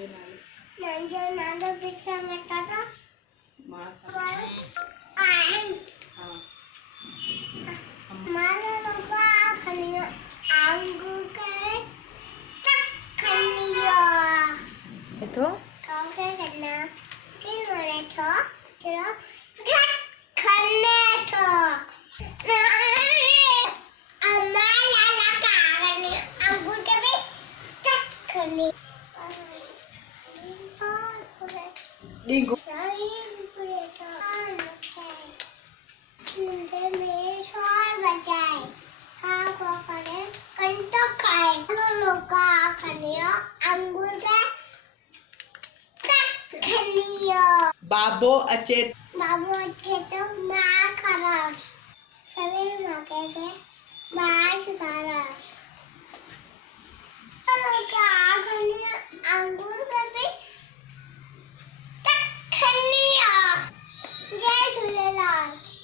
नालो पिस्सा मता था मासा हाँ हमारे लोग खनिया अंगूर के खनिया तो काके करना किन वाले तो चलो खन्ने तो हमारा लगा करनी अंगूर के भी खनी डिंगो बाबो अच्छे बाबू अच्छे तो माँ खराश सवेरे माँ कहते बाहर खराश अंगूर